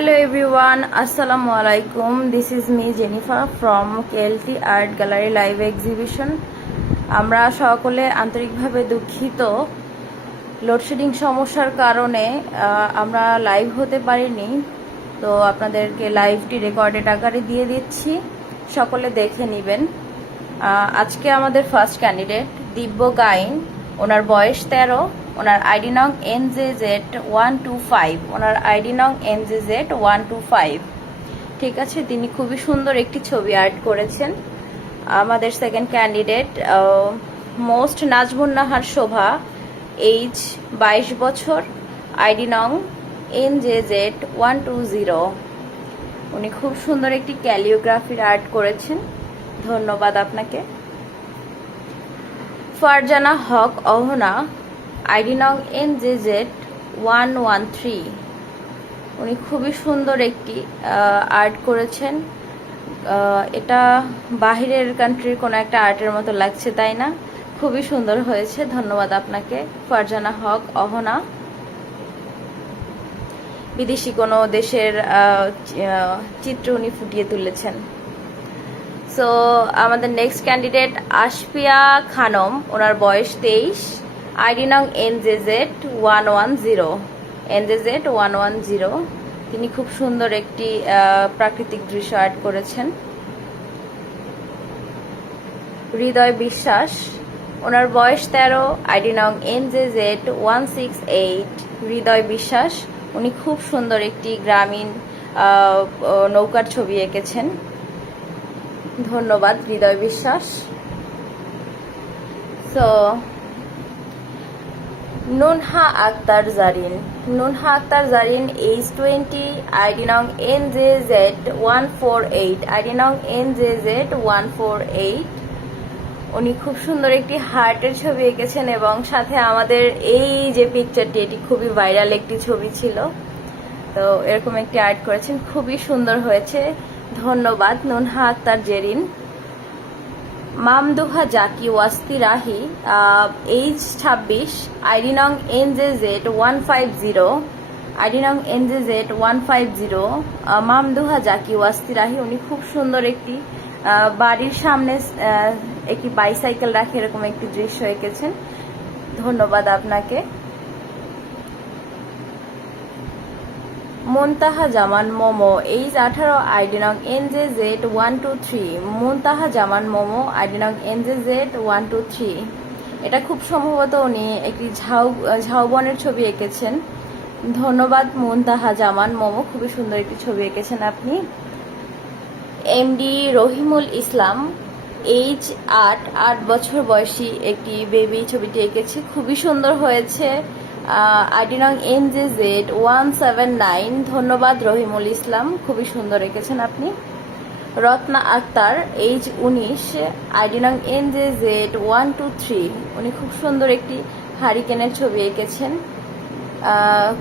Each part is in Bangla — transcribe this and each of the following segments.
Hello everyone, Assalamu alaikum. This is me Jennifer from KLT Art Gallery Live Exhibition. আমরা সকলে আন্তরিকভাবে দুঃখিত লোডশেডিং সমস্যার কারণে আমরা লাইভ হতে পারিনি। তো আপনাদেরকে লাইভটি রেকর্ডেড আকারে দিয়ে দিচ্ছি, সকলে দেখে নেবেন। আজকে আমাদের ফার্স্ট ক্যান্ডিডেট দিব্য গাইন, ওনার বয়স 13, ওনার আইডি নং NJZ125, ওনার আইডি নং NJZ125। ঠিক আছে, তিনি খুবই সুন্দর একটি ছবি আর্ট করেছেন। আমাদের second candidate Most Nazmun Nahar Shobha, age 22 বছর, আইডি নং NJZ120। উনি খুব সুন্দর একটি ক্যালিওগ্রাফির আর্ট করেছেন, ধন্যবাদ আপনাকে। ফারজানা হক অহনা, আইডি নং NJZ113। উনি খুবই সুন্দর একটি আর্ট করেছেন। এটা বাহিরের কান্ট্রির কোনো একটা আর্টের মতো লাগছে, তাই না? খুবই সুন্দর হয়েছে, ধন্যবাদ আপনাকে ফারজানা হক অহনা। বিদেশি কোনো দেশের চিত্র উনি ফুটিয়ে তুলেছেন। সো আমাদের নেক্সট ক্যান্ডিডেট আশফিয়া খানম, ওনার বয়স 23, আইডি নং NJZ110। তিনি খুব সুন্দর একটি প্রাকৃতিক দৃশ্য আর্ট করেছেন। হৃদয় বিশ্বাস, ওনার বয়স 13, আইডি নং NJZ168। হৃদয় বিশ্বাস, উনি খুব সুন্দর একটি গ্রামীণ নৌকার ছবি এঁকেছেন, ধন্যবাদ Hridoy Biswas. So Nunha Akter Zarin, Nunha Akter Zarin, age 20, ID নং NJZ148, আইডি নং NJZ148। উনি খুব সুন্দর একটি হার্টের ছবি এঁকেছেন এবং সাথে আমাদের এই যে পিকচারটি, এটি খুবই ভাইরাল একটি ছবি ছিল। তো এরকম একটি আর্ট করেছেন, খুবই সুন্দর হয়েছে, ধন্যবাদ নুনহা আক্তার জেরিন। মামদুহা জাকি ওয়াস্তি রাহি, এইজ 26, আইডি নং NJZ150, আইডি নং NJZ150। মামদুহা জাকি ওয়াস্তি রাহি, উনি খুব সুন্দর একটি বাড়ির সামনে একটি বাইসাইকেল রাখে এরকম একটি দৃশ্য এঁকেছেন, ধন্যবাদ আপনাকে। মুনতাহা জামান মোমো, এইজ 18, আইডি নং NJZ123। মুনতাহা জামান মোমো, আইডি নং NJZ123। এটা খুব সম্ভবত উনি একটি ঝাউবনের ছবি এঁকেছেন, ধন্যবাদ মুনতাহা জামান মোমো, খুবই সুন্দর একটি ছবি এঁকেছেন আপনি। এমডি রহিমুল ইসলাম, এইজ 8 বছর বয়সী একটি বেবি ছবিটি এঁকেছে, খুবই সুন্দর হয়েছে। আইডি নং NJZ179। ধন্যবাদ রহিমুল ইসলাম, খুবই সুন্দর এঁকেছেন আপনি। রত্না আক্তার, এইজ 19, আইডি নং NJZ123। উনি খুব সুন্দর একটি হারিকেনের ছবি এঁকেছেন,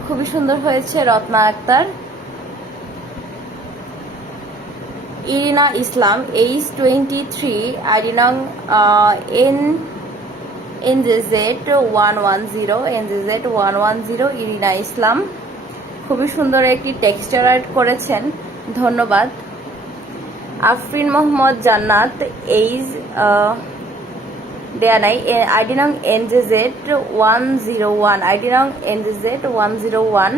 খুবই সুন্দর হয়েছে রত্না আক্তার। ইরিনা ইসলাম, এইজ 23, আইডি নং NJZ110। ইরিনা ইসলাম খুবই সুন্দর একটি টেক্সচার আর্ট করেছেন, ধন্যবাদ। আফরিন মোহাম্মদ জান্নাত, এইজ দেয়া নাই, আইডি নং NJZ101, আইডি নং NJZ101।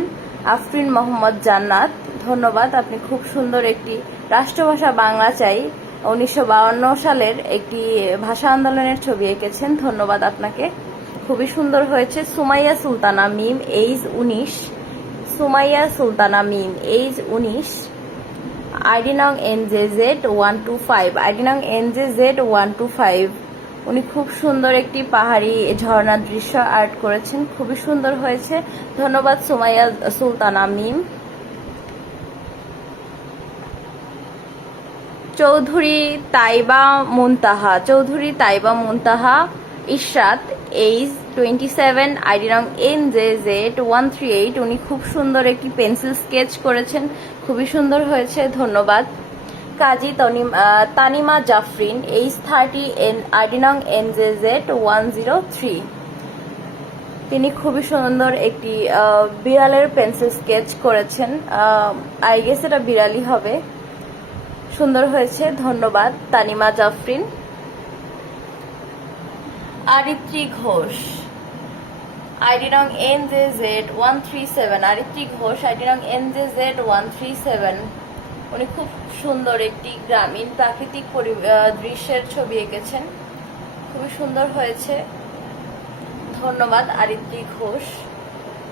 আফরিন মোহাম্মদ জান্নাত, ধন্যবাদ, আপনি খুব সুন্দর একটি রাষ্ট্রভাষা বাংলা চাই 1952 সালের একটি ভাষা আন্দোলনের ছবি এঁকেছেন, ধন্যবাদ আপনাকে, খুবই সুন্দর হয়েছে। সুমাইয়া সুলতানা মিম, এইজ 19, সুমাইয়া সুলতানা মিম, এইজ 19, আইডি নং NJZ125, আইডি নং NJZ125। উনি খুব সুন্দর একটি পাহাড়ি ঝর্ণার দৃশ্য আর্ট করেছেন, খুবই সুন্দর হয়েছে, ধন্যবাদ সুমাইয়া সুলতানা মিম। চৌধুরী তাইবা মুনতাহা ইশরাত, এইজ 27, আইডি নং NJZ138। উনি খুব সুন্দর একটি পেন্সিল স্কেচ করেছেন, খুবই সুন্দর হয়েছে, ধন্যবাদ। কাজী তানিমা জাফরিন, এইজ 30, আইডি নং NJZ103। তিনি খুবই সুন্দর একটি বিড়ালের পেন্সিল স্কেচ করেছেন। আই গেস এটা বিড়ালই হবে। সুন্দর হয়েছে, ধন্যবাদ তানিমা জাফরিন। আরিত্রী ঘোষ, আইডি নং NJZ137। আরিত্রী ঘোষ, আইডি নং NJZ137। উনি খুব সুন্দর একটি গ্রামীণ প্রাকৃতিক দৃশ্যের ছবি এঁকেছেন, খুবই সুন্দর হয়েছে, ধন্যবাদ আরিত্রী ঘোষ।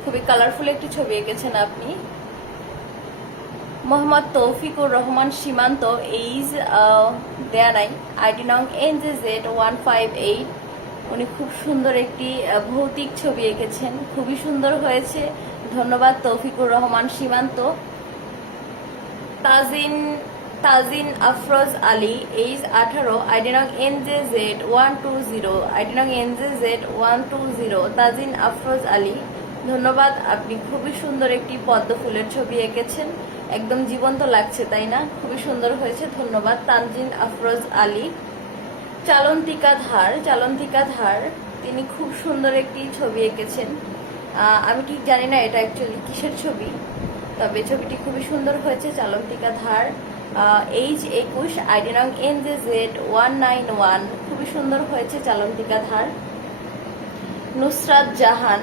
খুবই কালারফুল একটি ছবি এঁকেছেন আপনি। মোহাম্মদ তৌফিকুর রহমান সীমান্ত, এইজ দেয়া নাই, আইডি নং NJZ158। উনি খুব সুন্দর একটি ভৌতিক ছবি এঁকেছেন, খুবই সুন্দর হয়েছে, ধন্যবাদ তৌফিকুর রহমান সীমান্ত। তাজিন আফরোজ আলী, এইজ 18, আইডি নং NJZ120, আইডি নং NJZ120। তাজিন আফরোজ আলী, ধন্যবাদ, আপনি খুবই সুন্দর একটি পদ্ম ফুলের ছবি এঁকেছেন, একদম জীবন্ত লাগছে তাই না? খুবই সুন্দর হয়েছে, ধন্যবাদ তানজিন আফরোজ আলী। চালন্তিকা ধার, তিনি খুব সুন্দর একটি ছবি এঁকেছেন। আমি ঠিক জানি না এটা অ্যাকচুয়ালি কিসের ছবি, তবে ছবিটি খুবই সুন্দর হয়েছে। চালন্তিকা ধার, এইজ 21, আইডি নং NJZ191। খুবই সুন্দর হয়েছে চালন্তিকা ধার। নুসরাত জাহান,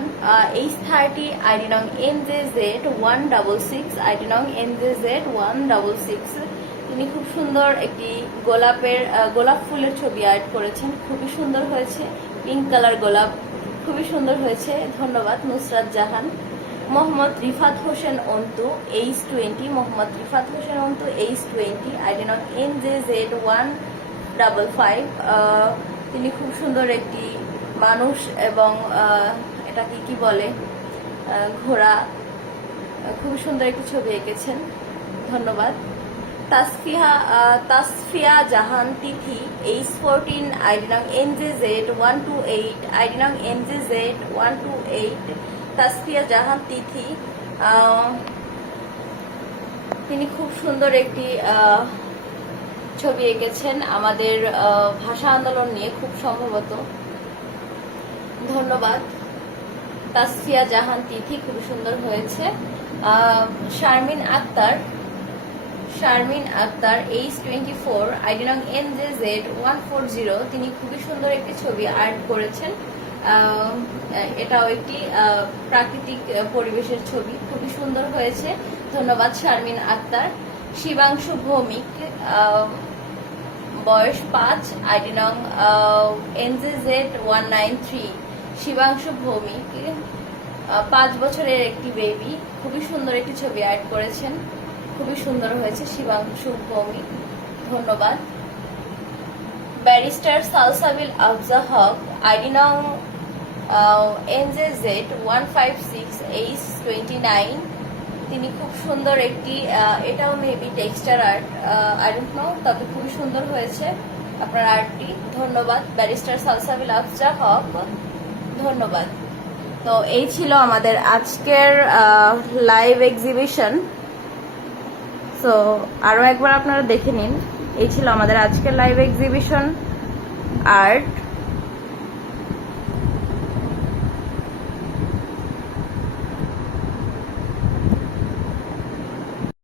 এইজ 30, আইডি নং NJZ166, আইডি নং NJZ166। তিনি খুব সুন্দর একটি গোলাপ ফুলের ছবি আর্ট করেছেন, খুবই সুন্দর হয়েছে, পিঙ্ক কালার গোলাপ, খুবই সুন্দর হয়েছে, ধন্যবাদ Nusrat Jahan. Mohammad Rifat Hossain Antu, age 20, Mohammad Rifat Hossain Antu, age 20, ID নং NJZ155। তিনি খুব সুন্দর একটি মানুষ এবং এটাকে কি বলে, ঘোড়া, খুব সুন্দর একটি ছবি এঁকেছেন, ধন্যবাদ। তাসফিয়া জাহান তিথি, এইজ 14, আইডি নং NJZ128, আইডি নং NJZ128। তাসফিয়া জাহান তিথি, তিনি খুব সুন্দর একটি ছবি এঁকেছেন আমাদের ভাষা আন্দোলন নিয়ে, খুব সম্ভবত, ধন্যবাদ তাসফিয়া জাহান তিথি, খুব সুন্দর হয়েছে। শারমিন আক্তার, এইজ 24, আইডি নং NJZ140। তিনি খুবই সুন্দর একটি ছবি আর্ট করেছেন, এটাও একটি প্রাকৃতিক পরিবেশের ছবি, খুবই সুন্দর হয়েছে, ধন্যবাদ শারমিন আক্তার। শিবাংশু ভৌমিক, বয়স 5, আইডি নং NJZ193। শিবাংশু ভৌমিক, 5 বছরের একটি বেবি, খুবই সুন্দর একটি ছবি আর্ট করেছেন, খুবই সুন্দর হয়েছে, শিবাংশু ভৌমিক, ধন্যবাদ। ব্যারিস্টার সালসাবিল আফজা হক, আইডি নং NJZ156, এইজ 29। তিনি খুব সুন্দর একটি, এটাও maybe texture art, I don't know, তবে খুবই সুন্দর হয়েছে আপনার আর্টটি, ধন্যবাদ ব্যারিস্টার সালসাবিল আফজা হক, ধন্যবাদ। তো এই ছিল আমাদের আজকের লাইভ এক্সিবিশন। সো আরও একবার আপনারা দেখে নিন, এই ছিল আমাদের আজকের লাইভ এক্সিবিশন আর্ট।